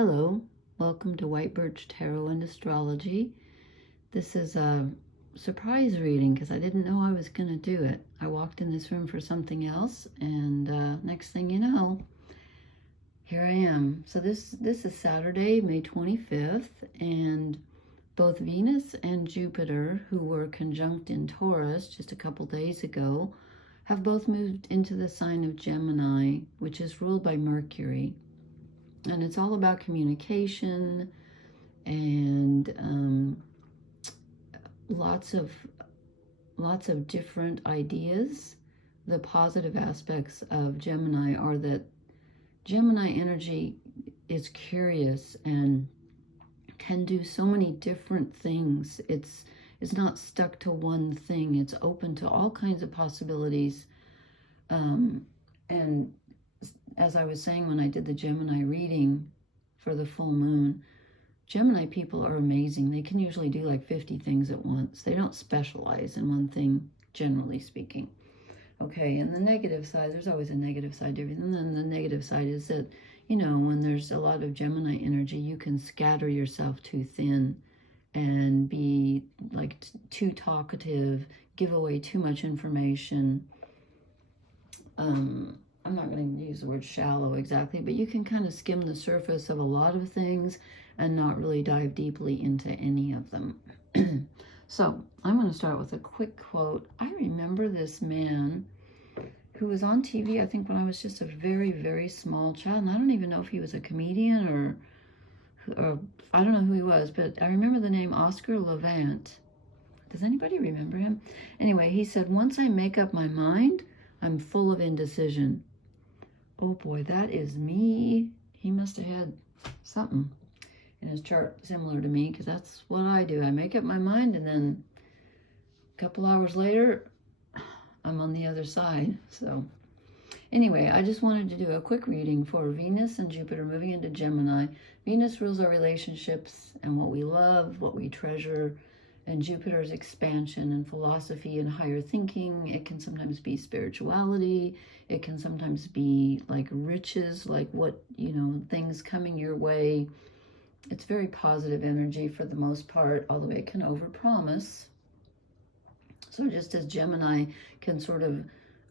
Hello, welcome to White Birch Tarot and Astrology. This is a surprise reading because I didn't know I was going to do it. I walked in this room for something else, and next thing you know, here I am. So this is Saturday, May 25th, and both Venus and Jupiter, who were conjunct in Taurus just a couple days ago, have both moved into the sign of Gemini, which is ruled by Mercury. And it's all about communication and lots of different ideas. The positive aspects of Gemini are that Gemini energy is curious and can do so many different things. It's not stuck to one thing. It's open to all kinds of possibilities. And as I was saying when I did the Gemini reading for the full moon, Gemini people are amazing. They can usually do like 50 things at once. They don't specialize in one thing, generally speaking. Okay, and the negative side, there's always a negative side to everything. And then the negative side is that, you know, when there's a lot of Gemini energy, you can scatter yourself too thin and be like too talkative, give away too much information. I'm not going to use the word shallow exactly, but you can kind of skim the surface of a lot of things and not really dive deeply into any of them. So I'm going to start with a quick quote. I remember this man who was on TV, I think when I was just a very, very small child, and I don't even know if he was a comedian or I don't know who he was, but I remember the name Oscar Levant. Does anybody remember him? Anyway, he said, "Once I make up my mind, I'm full of indecision." Oh boy, that is me. He must have had something in his chart similar to me, because that's what I do. I make up my mind, and then a couple hours later, I'm on the other side. So anyway, I just wanted to do a quick reading for Venus and Jupiter moving into Gemini. Venus rules our relationships and what we love, what we treasure, and Jupiter's expansion and philosophy and higher thinking. It can sometimes be spirituality. It can sometimes be like riches, like what, you know, things coming your way. It's very positive energy for the most part, although it can overpromise. So just as Gemini can sort of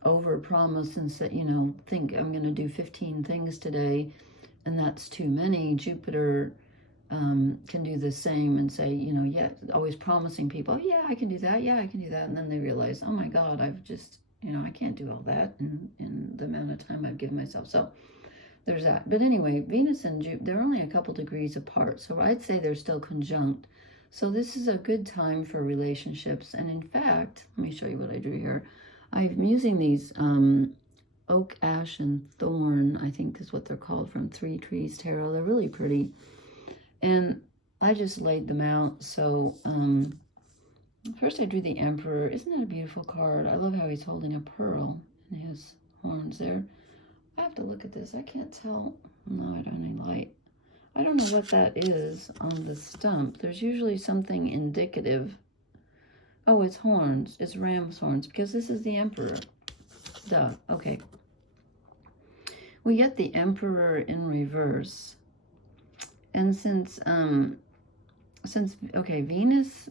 overpromise and say, you know, think I'm going to do 15 things today, and that's too many, Jupiter can do the same and say, you know, yeah, always promising people, oh, yeah, I can do that. Yeah, I can do that. And then they realize, oh my God, I've just, you know, I can't do all that in the amount of time I've given myself. So there's that. But anyway, Venus and Jupiter, they're only a couple degrees apart. So I'd say they're still conjunct. So this is a good time for relationships. And in fact, let me show you what I drew here. I'm using these oak, ash, and thorn, I think is what they're called, from Three Trees Tarot. They're really pretty. And I just laid them out. So first I drew the Emperor. Isn't that a beautiful card? I love how he's holding a pearl in his horns there. I have to look at this. I can't tell. No, I don't have any light. I don't know what that is on the stump. There's usually something indicative. Oh, it's horns. It's ram's horns, because this is the Emperor. Duh. Okay. We get the Emperor in reverse. And since okay, Venus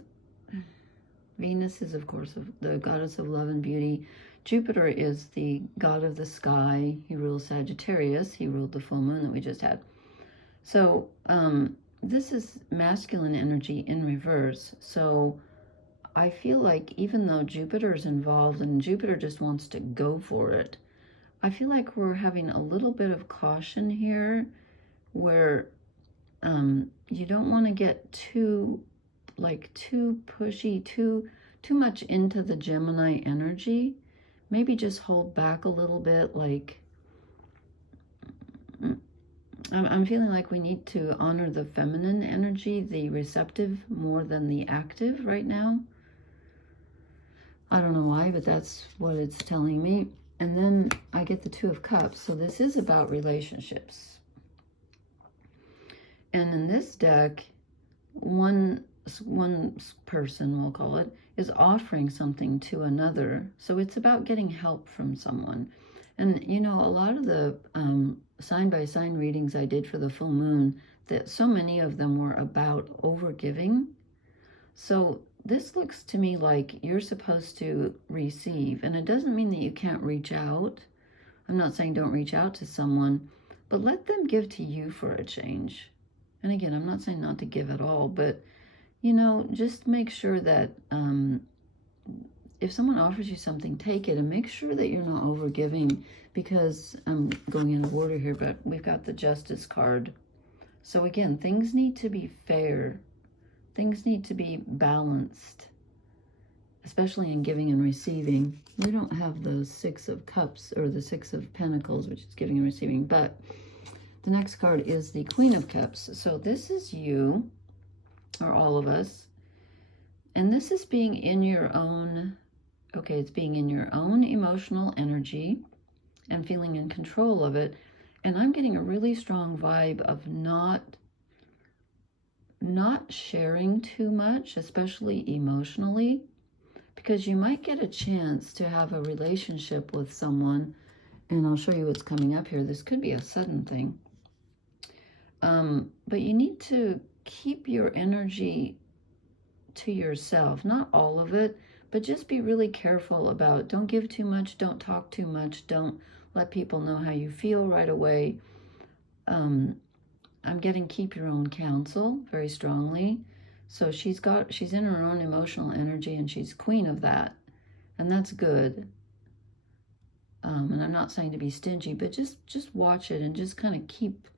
is, of course, the goddess of love and beauty. Jupiter is the god of the sky. He rules Sagittarius. He ruled the full moon that we just had. So this is masculine energy in reverse. So I feel like even though Jupiter is involved and Jupiter just wants to go for it, I feel like we're having a little bit of caution here, where you don't want to get too pushy, too much into the Gemini energy. Maybe just hold back a little bit. Like, I'm feeling like we need to honor the feminine energy, the receptive, more than the active right now. I don't know why, but that's what it's telling me. And then I get the Two of Cups. So this is about relationships. And in this deck, one person, we'll call it, is offering something to another. So it's about getting help from someone. And, you know, a lot of the sign-by-sign readings I did for the full moon, that so many of them were about overgiving. So this looks to me like you're supposed to receive, and it doesn't mean that you can't reach out. I'm not saying don't reach out to someone, but let them give to you for a change. And again, I'm not saying not to give at all, but, you know, just make sure that if someone offers you something, take it, and make sure that you're not overgiving, because I'm going in order here, but we've got the Justice card. So again, things need to be fair. Things need to be balanced, especially in giving and receiving. We don't have the Six of Cups or the Six of Pentacles, which is giving and receiving, but the next card is the Queen of Cups. So this is you, or all of us, and this is being in your own, okay, it's being in your own emotional energy and feeling in control of it. And I'm getting a really strong vibe of not sharing too much, especially emotionally, because you might get a chance to have a relationship with someone, and I'll show you what's coming up here. This could be a sudden thing. But you need to keep your energy to yourself, not all of it, but just be really careful about, don't give too much, don't talk too much, don't let people know how you feel right away. I'm getting keep your own counsel very strongly. So she's in her own emotional energy, and she's queen of that, and that's good. And I'm not saying to be stingy, but just watch it and just kind of keep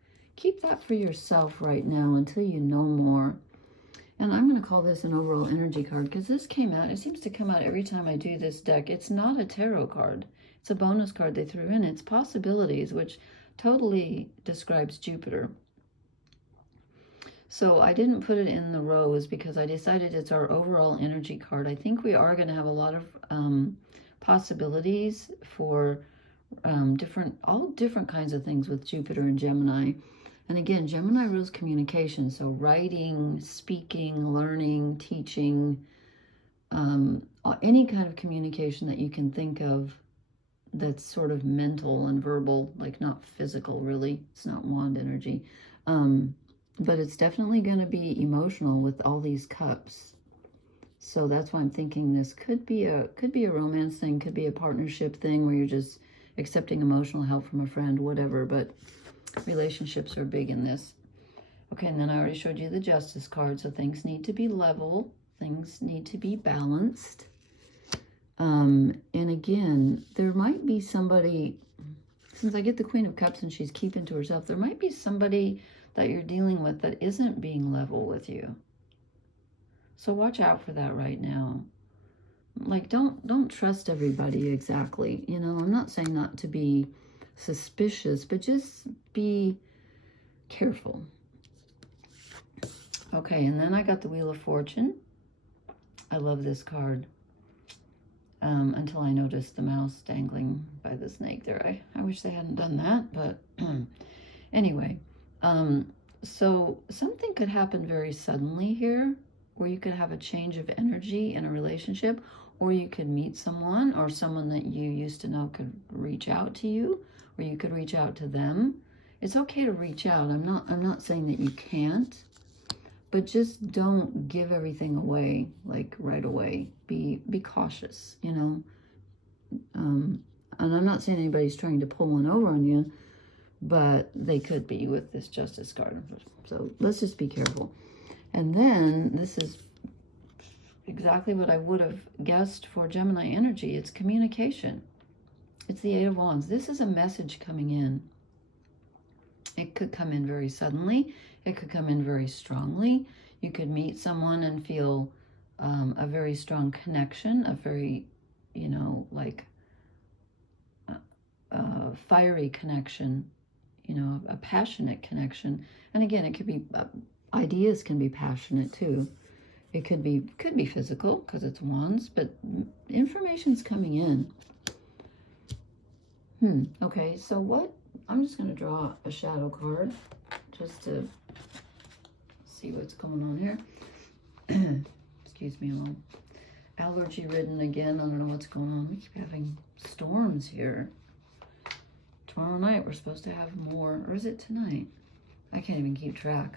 that for yourself right now until you know more. And I'm going to call this an overall energy card, because this came out, it seems to come out every time I do this deck. It's not a tarot card. It's a bonus card they threw in. It's possibilities, which totally describes Jupiter. So I didn't put it in the rows because I decided it's our overall energy card. I think we are going to have a lot of possibilities for all different kinds of things with Jupiter and Gemini. And again, Gemini rules communication. So writing, speaking, learning, teaching, any kind of communication that you can think of that's sort of mental and verbal, like not physical really. It's not wand energy. But it's definitely going to be emotional with all these cups. So that's why I'm thinking this could be a romance thing, could be a partnership thing where you're just accepting emotional help from a friend, whatever. But relationships are big in this. Okay, and then I already showed you the Justice card. So things need to be level. Things need to be balanced. And again, there might be somebody, since I get the Queen of Cups and she's keeping to herself, there might be somebody that you're dealing with that isn't being level with you. So watch out for that right now. Like, don't trust everybody exactly. You know, I'm not saying not to be suspicious, but just be careful. Okay, and then I got the Wheel of Fortune. I love this card. Until I noticed the mouse dangling by the snake there. I wish they hadn't done that, but anyway. So something could happen very suddenly here, where you could have a change of energy in a relationship, or you could meet someone, or someone that you used to know could reach out to you, or you could reach out to them. It's okay to reach out. I'm not saying that you can't, but just don't give everything away like right away. Be cautious, you know. And I'm not saying anybody's trying to pull one over on you, but they could be with this Justice card. So let's just be careful. And then this is exactly what I would have guessed for Gemini energy. It's communication. It's the Eight of Wands. This is a message coming in. It could come in very suddenly. It could come in very strongly. You could meet someone and feel a very strong connection, a very, you know, like fiery connection, you know, a passionate connection. And again, it could be, ideas can be passionate too. It could be physical because it's wands, but information's coming in. Okay, so what, I'm just going to draw a shadow card just to see what's going on here. Excuse me, I'm all allergy ridden again. I don't know what's going on. We keep having storms here. tomorrow night we're supposed to have more, or is it tonight? I can't even keep track.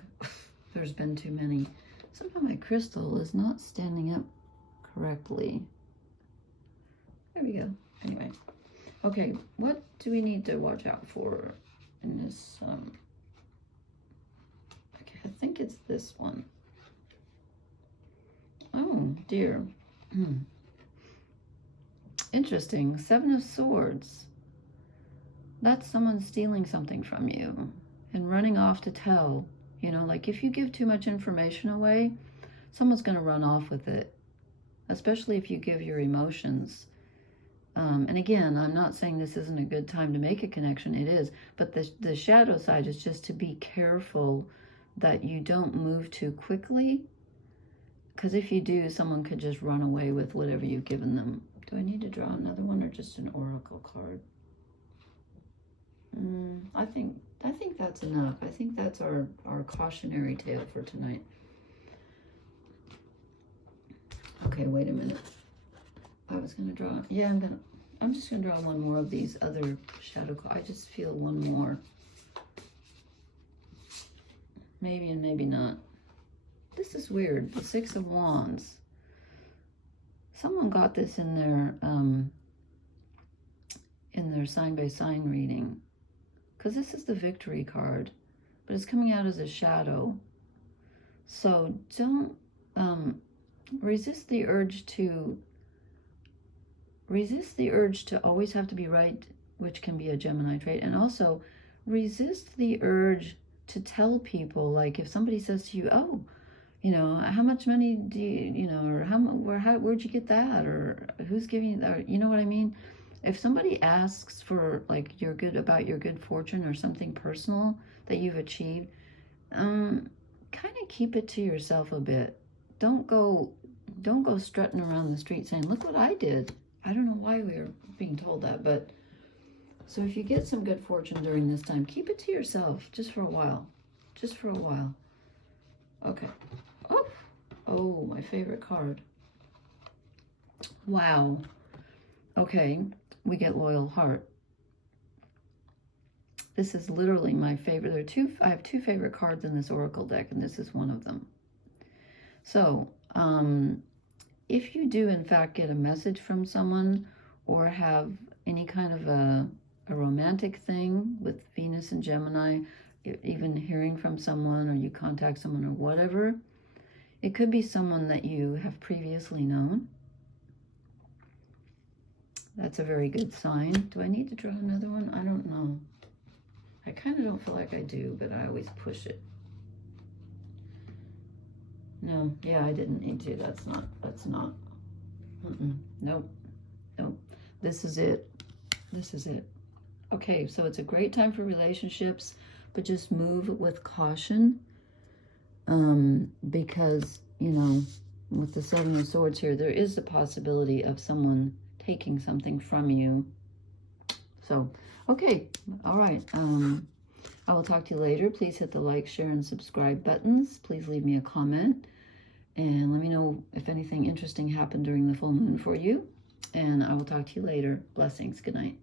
There's been too many. Somehow my crystal is not standing up correctly. There we go. Anyway, okay, what do we need to watch out for in this? Okay, I think it's this one. Oh dear. Interesting. 7 of Swords. That's someone stealing something from you and running off to tell. You know, like if you give too much information away, someone's going to run off with it, especially if you give your emotions. And again, I'm not saying this isn't a good time to make a connection. It is. But the shadow side is just to be careful that you don't move too quickly. Because if you do, someone could just run away with whatever you've given them. Do I need to draw another one or just an oracle card? I think that's enough. I think that's our cautionary tale for tonight. Okay, wait a minute. I was gonna draw. Yeah, I'm just gonna draw one more of these other shadow cards. I just feel one more. Maybe and maybe not. This is weird. The 6 of Wands. Someone got this in their sign by sign reading, because this is the victory card, but it's coming out as a shadow. So don't resist the urge to always have to be right, which can be a Gemini trait, and also resist the urge to tell people, like if somebody says to you, oh, you know, how much money do you know, or where'd you get that, or who's giving you that, or, you know what I mean? If somebody asks for like about your good fortune or something personal that you've achieved, kind of keep it to yourself a bit. Don't go strutting around the street saying, look what I did. I don't know why we are being told that, but so if you get some good fortune during this time, keep it to yourself just for a while. Just for a while. Okay. Oh, my favorite card. Wow. Okay, we get Loyal Heart. This is literally my favorite. I have 2 favorite cards in this oracle deck, and this is one of them. So, if you do in fact get a message from someone or have any kind of a romantic thing with Venus and Gemini, even hearing from someone, or you contact someone or whatever, it could be someone that you have previously known. That's a very good sign. Do I need to draw another one? I don't know. I kind of don't feel like I do, but I always push it. No, yeah, I didn't need to. That's not. Nope. This is it. This is it. Okay, so it's a great time for relationships, but just move with caution. Because, you know, with the 7 of Swords here, there is the possibility of someone taking something from you. So, okay, all right. I will talk to you later. Please hit the like, share, and subscribe buttons. Please leave me a comment. And let me know if anything interesting happened during the full moon for you. And I will talk to you later. Blessings. Good night.